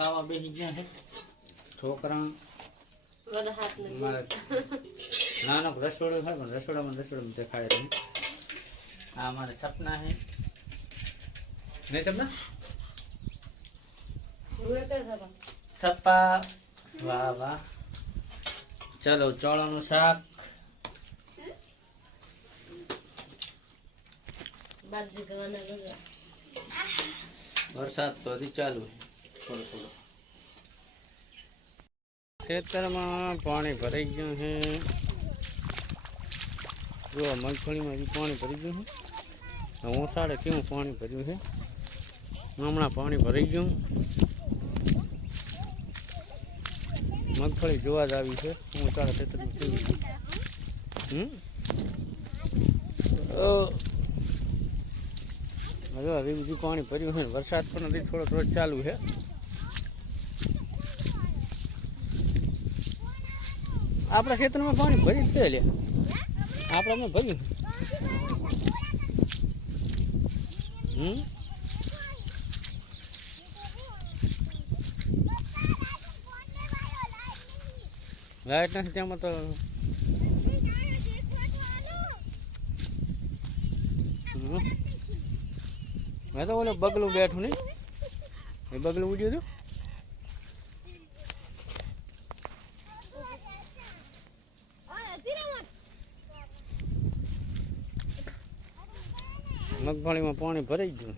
ખાવા બેસી ગયા છે છોકરા નાનો રસોડો થાય પણ રસોડામાં તે ખાય નહીં. આ અમારે સપના છે નહીં સપના સપ્પા વાહ વાહ. ચલો ચોળાનું શાક વરસાદ તો હજી ચાલુ થોડો થોડો. ખેતરમાં પાણી ભરાઈ ગયું છે. જો મગફળીમાં હજી પાણી ભરી ગયું છે. ઓસાડે કેવું પાણી ભર્યું છે. હમણાં પાણી ભરાઈ ગયું. મગફળી જોવા જ આવી છે. ઓસાડે ખેતરમાં કેવું છે. હવે બીજું પાણી ભર્યું છે. વરસાદ પણ હજી થોડો થોડો ચાલુ છે. આપણા ખેતરમાં પાણી ભરી જ છે લે. આપણામાં ભર્યું લાઈટ નથી ત્યાંમાં તો મેં તો ઓલે બગલું બેઠું નહીં એ બગલું ઉડ્યું હતું. મગફળીમાં પાણી ભરાઈ ગયું.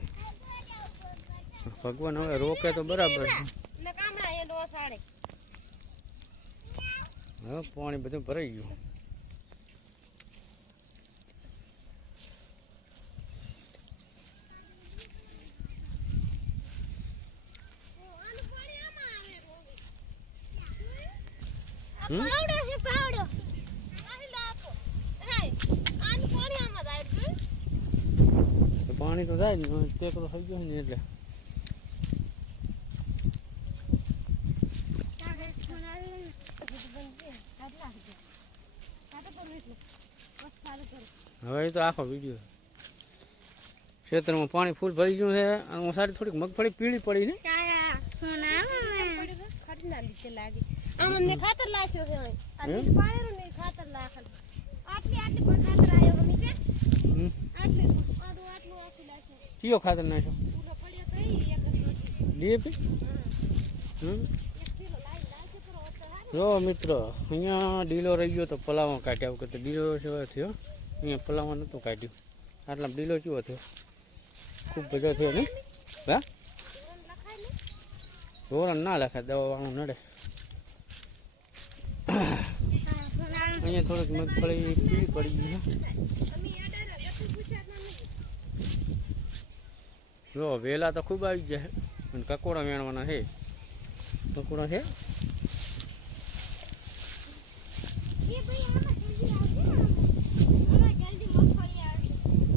ભગવાન હવે રોકે તો બરાબર છે. હવે પાણી બધું ભરાઈ ગયું. પાણી તો જાય ને ટેકરો થઈ ગયો ને એટલે હવે એ તો આખો વિડીયો ખેતરમાં પાણી ફૂલ ભરી ગયું છે. અને સારી થોડીક મગફળી પીળી પડી ને ખાતર લાગ્યો છે ખાતર લાખ આટલી પણ ખાતર આવ્યો મમ્મી કે કયો ખાતર નાખ્યો ડીએપી. જો મિત્રો અહીંયા ડીલો રહી ગયો તો પલાવમાં કાઢ્યા વખતે ડીલો જેવો થયો. અહીંયા પલાવમાં નહોતું કાઢ્યું. આટલા ડીલો કેવો થયો ખૂબ બધો થયો ને. હા ધોરણ ના લખાય દવા વાળું નડે. અહીંયા થોડીક મગફળી પીળી પડી ગઈ છે. જો વેલા તો ખૂબ આવી ગયા છે અને કકોડા વેણવાના છે. કકોડા છે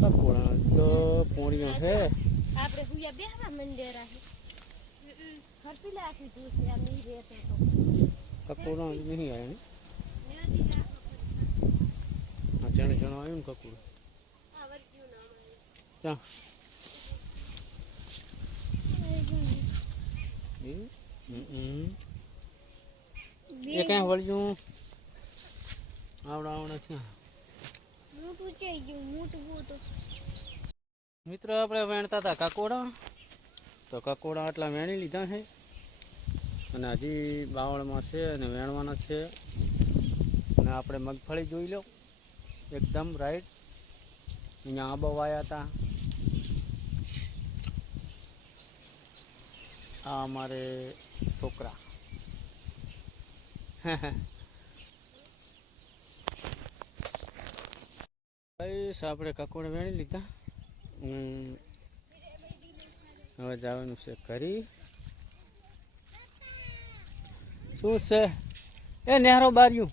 કકોડા તો પોણીઓ છે. આપણે હુયા બેહવા મંડેરા છે ખર્ચી લાખી જોશે આ નહીં રહેતો તો કકોડા નહીં આવ્યા ને. હા ચણે ચણો આવ્યું ને કકોડું આ વધ્યું ના મળે ક્યાં એ કઈ વળ્યું આવડા છે. મિત્રો આપણે વેણતા હતા કકોડા તો કકોડા આટલા વેણી લીધા છે અને હજી બાવળમાં છે અને વેણવાના છે. અને આપણે મગફળી જોઈ લો એકદમ રાઈટ. અહીંયા આંબો વાયા હતા. આ અમારે છોકરા બસ આપણે કકોડા વેણી લીધા. હવે જવાનું છે કરી શું છે એ નેહરો બાર્યું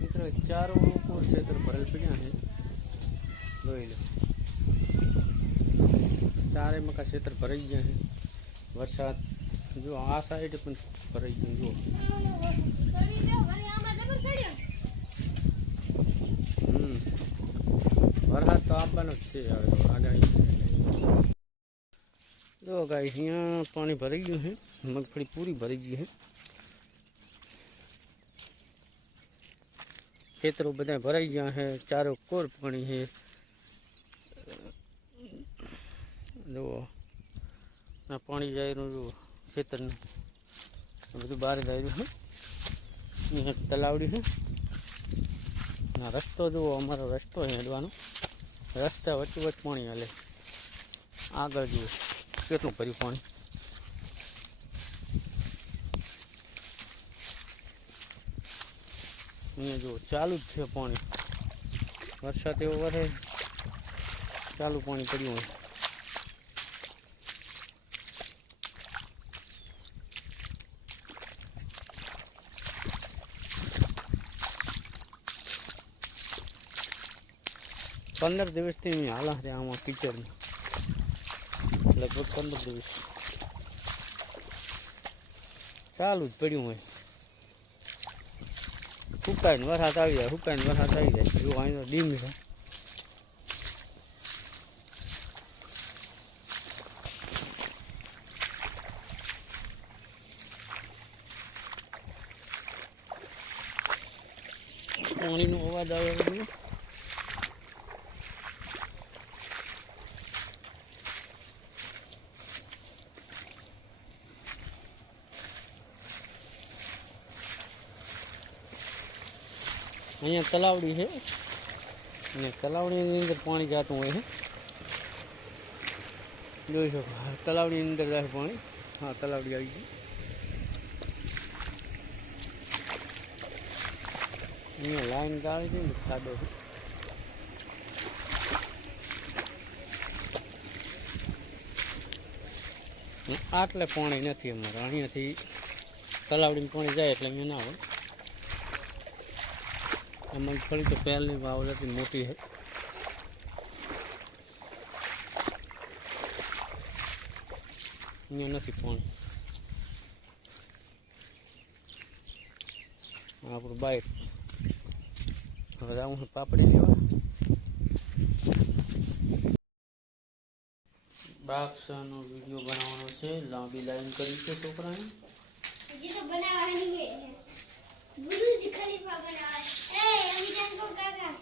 મિત્રો. ચારો ક્ષેત્ર ભરેલ પડ્યા છે જોઈ લો. ચારે મકા ક્ષેત્ર ભરાઈ ગયા છે. વરસાદ જો આ સાઈડ પણ ભરાઈ ગયું. જુઓ વરસાદ તો આપવાનો જ છે હવે તો આગાહી છે એટલે. જો ગાઈસ અહીંયા પાણી ભરાઈ ગયું છે, મગફળી પૂરી ભરી ગઈ છે, ખેતરો બધા ભરાઈ ગયા છે, ચારો કોર પાણી છે. જુઓ આ પાણી જાય રહ્યું જુઓ ખેતરનું બધું બહાર જાય રહ્યું છે. અહીંયા તલાવડી છે, આ રસ્તો જુઓ અમારો રસ્તો છે હેડવાનો, રસ્તા વચ્ચે વચ્ચે પાણી હાલે. આગળ જુઓ કેટલું ભર્યું પાણી. અહીંયા જુઓ ચાલુ જ છે પાણી, વરસાદ એવો વરે ચાલુ પાણી પડ્યું હોય. પંદર દિવસથી મેં હાલા છે આમાં પિક્ચરમાં, લગભગ 15 દિવસ ચાલુ જ પડ્યું હોય. સુકાઈને વરસાદ આવી જાય, સુકાઈને વરસાદ આવી જાય. જો અહીં તો ડીમ છે. પાણીનો અવાજ આવે બધું. અહીંયા તલાવડી છે અને તલાવડીની અંદર પાણી જતું હોય છે, જોઈ શકો. તલાવડીની અંદર જાય પાણી. હા, તલાવડી આવી ગઈ. અહીંયા લાઈન ગાળી છે ને ખાડો છે. આટલે પાણી નથી અમારે, અહીંયાથી તલાવડીમાં પાણી જાય એટલે અહીંયા ના હોય. આ મગફળી તો પહેલની વાવલથી મોટી છે. અહીંયા નથી પાણી. આપણું બાઈક હવે આવું છે પાપડી લેવા. બાક્ષાનો વિડીયો બનાવવાનો છે, લાંબી લાઈન કરી છે છોકરાને. હજી તો બનાવવાની છે, બુરુજ ખલીફા બનાવવા. એ અમીજાન કો કાકા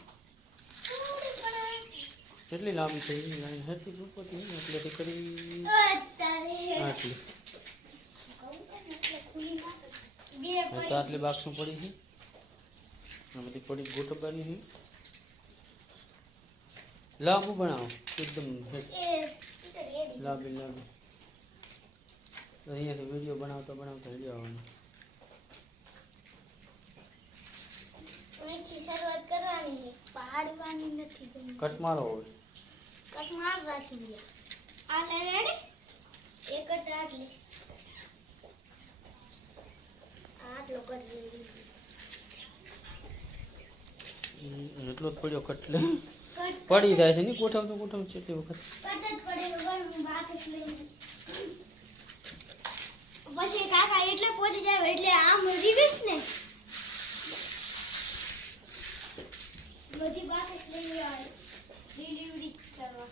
થોડી બનાવવાની. કેટલી લાંબી થઈ ગઈ લાઈન હતી રૂપતી એટલે કરી તારે આટલી. ખુલી ના બે તો આટલી બાક્ષું પડી છે, આ બધી પડી ગોટબાની છે. લાંબુ બનાવો એકદમ લાંબી લાંબી. અહીંયાથી વિડીયો બનાવતા બનાવતા લઈ આવવાનો. અહીંથી શરૂઆત કરવાની છે, પાડવાની નથી. કટ મારો હોય, કટ માર રાશી. આ રેડી એક કટ આટલે આટલો કટ રેડી. એટલો જ પડ્યો કટ લે કટ પડી જાય છે ને ગોઠવતો ગોઠવતો કેટલી વખત. કટ જ પડે વગર બાકી લઈ. પછી કાકા એટલે પોતે જાય એટલે આમ રિવર્સ ને બધી બાકી લઈ આવે ડિલિવરી કરવા.